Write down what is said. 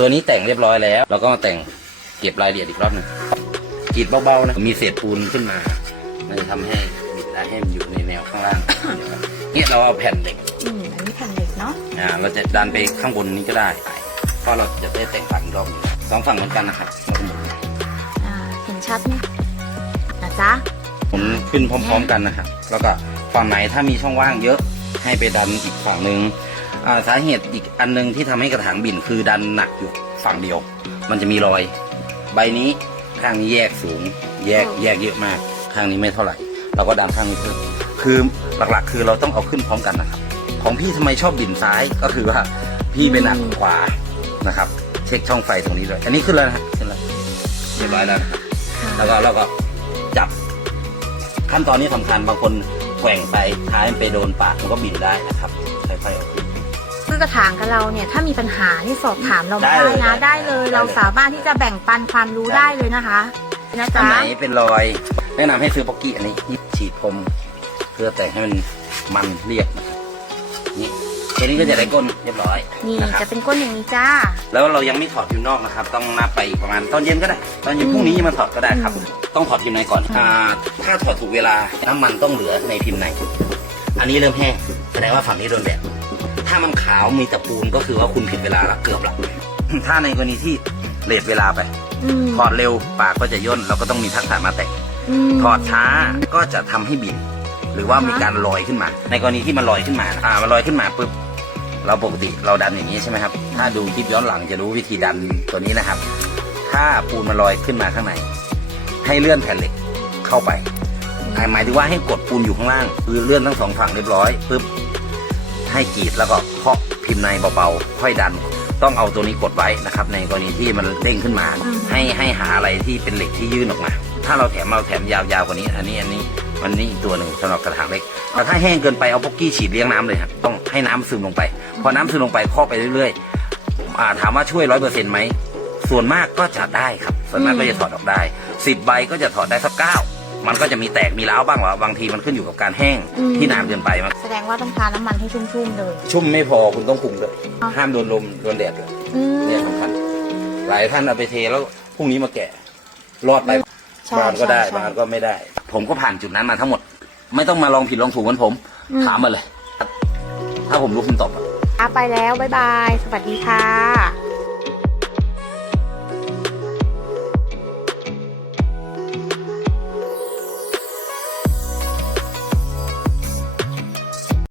ตัวนี้แต่งเรียบร้อยแล้ว เราก็มาแต่งเก็บรายละเอียดอีกรอบหนึงกรีดเบาๆนะ มีเศษปูนขึ้นมามันจะทำให้บิดได้ให้มันอยู่ในแนวข้างล่างเนี่ยเราเอาแผ่นเหล็กอืมอันนี้แผ่นเหล็กเนาะอ่าเราจะดันไปข้างบนนี้ก็ได้เพราะเราจะได้แต่งฝั่งอีกรอบหนึ่งสองฝั่งเหมือนกันนะครับเราก็หมุนอ่าเห็นชัดไหมนะจ๊ะหมุนขึ้นพร้อม ๆ กันนะครับแล้วก็ฝั่งไหนถ้ามีช่องว่างเยอะให้ไปดันอีกฝั่งหนึ่ง อ่าสาเหตุอีกอันหนึงที่ทำให้กระถางบิ่นคือดันหนักอยู่ฝั่งเดียว มันจะมีรอย ใบนี้ข้างนี้แยกสูง แยกแยกเยอะมากข้างนี้ไม่เท่าไหร่ เราก็ดันข้างนี้เพิ่มคือหลักๆ คือเราต้องเอาขึ้นพร้อมกันนะครับของพี่ทำไมชอบบิ่นซ้ายก็คือว่าพี่เป็นหนักขวานะครับ เช็คช่องไฟตรงนี้เลยอันนี้ขึ้นแล้วนะฮะขึ้นแล้วเรียบร้อยแล้วนะครับค่ะแล้วก็เราก็จับขั้นตอนนี้สำคัญบางคนแกว่งไปท้ายมันไปโดนปากมันก็บิ่นได้นะครับค่อยๆเอา ขึ้นคือกระถางกับเราเนี่ยถ้ามีปัญหาที่สอบถามเราได้ได้เลยนะได้ได้เลย ได้เลย เราสามารถที่จะแบ่งปันความรู้ได้ได้เลยนะคะนะอันจ๊ะไหนเป็นรอย แนะนำให้ซื้อป๊อกกี้อันนี้ฉีดพรมเพื่อแต่งให้มันมันเรียบนะครับนี่แค่นี้ก็จะได้ก้นเรียบร้อยนี่นะครัจะบเป็นก้นอย่างนี้จ้า แล้วเรายังไม่ถอดพิมพ์นอกนะครับ ต้องนับไปอีกประมาณตอนเย็นก็ได้ ตอนเย็นพรุ่งนี้มาถอดก็ได้ครับ อืม ต้องถอดพิมพ์ในก่อนอ่าถ้าถอดถูกเวลาน้ำมันต้องเหลือในพิมพ์ใน อันนี้เริ่มแห้งแสดงว่าฝั่งนี้โดนแดด ถ้ามันขาวมีแต่ปูนก็คือว่าคุณผิดเวลาละเกือบละ ถ้าในกรณีที่เลทเวลาไปอืมถอดเร็วปากก็จะย่นเราก็ต้องมีทักษะมาแต่งมถอดช้าก็จะทำให้บิน หรือว่ามีการลอยขึ้นมา ในกรณีที่มันลอยขึ้นมาอ่ามันลอยขึ้นมาปุ๊บเราปกติเราดันอย่างนี้ใช่ไหมครับ ถ้าดูคลิปย้อนหลังจะรู้วิธีดันตัวนี้นะครับ ถ้าปูนมันลอยขึ้นมาข้างใน ให้เลื่อนแผ่นเหล็กเข้าไปหมายถึงว่าให้กดปูนอยู่ข้างล่างคือเลื่อนทั้งสองฝั่งเรียบร้อยปุ๊บ ให้กรีดแล้วก็เคาะพิมพ์ในเบาๆ ค่อยดัน ต้องเอาตัวนี้กดไว้นะครับ ในกรณีที่มันเด้งขึ้นมา ให้ให้หาอะไรที่เป็นเหล็กที่ยื่นออกมา ถ้าเราแถมเราแถมยาวๆกว่านี้ อันนี้อันนี้มันนี่อีกตัวหนึ่งสำหรับกระถางเล็กแต่ถ้าแห้งเกินไปเอาป๊อกกี้ฉีดเลี้ยงน้ำเลยครับต้องให้น้ำซึมลงไป พอน้ำซึมลงไปเคาะไปเรื่อยๆอ่าถามว่าช่วยร้อยเปอร์เซ็นต์ไหมส่วนมากก็จะได้ครับส่วนมากก็จะถอดออกได้สิบใบก็จะถอดได้สักเก้า มันก็จะมีแตกมีร้าวบ้างหรอบางทีมันขึ้นอยู่กับการแห้งที่นานเกินไปมันแสดงว่าต้องทาน้ำมันให้ชุ่มๆเลย ชุ่มไม่พอคุณต้องคุมด้วยอ๋อ ห้ามโดนลมโดนแดดเลยอืมเนี่ยสำคัญหลายท่านเอาไปเทแล้วพรุ่งนี้มาแกะ รอดไปใช่บางอันก็ได้ใช่บางอันก็ไม่ได้ ผมก็ผ่านจุดนั้นมาทั้งหมด ไม่ต้องมาลองผิดลองถูกเหมือนผม อืมถามมาเลย ถ้าผมรู้คำตอบอะ อะไปแล้ว บ๊ายบาย สวัสดีค่ะ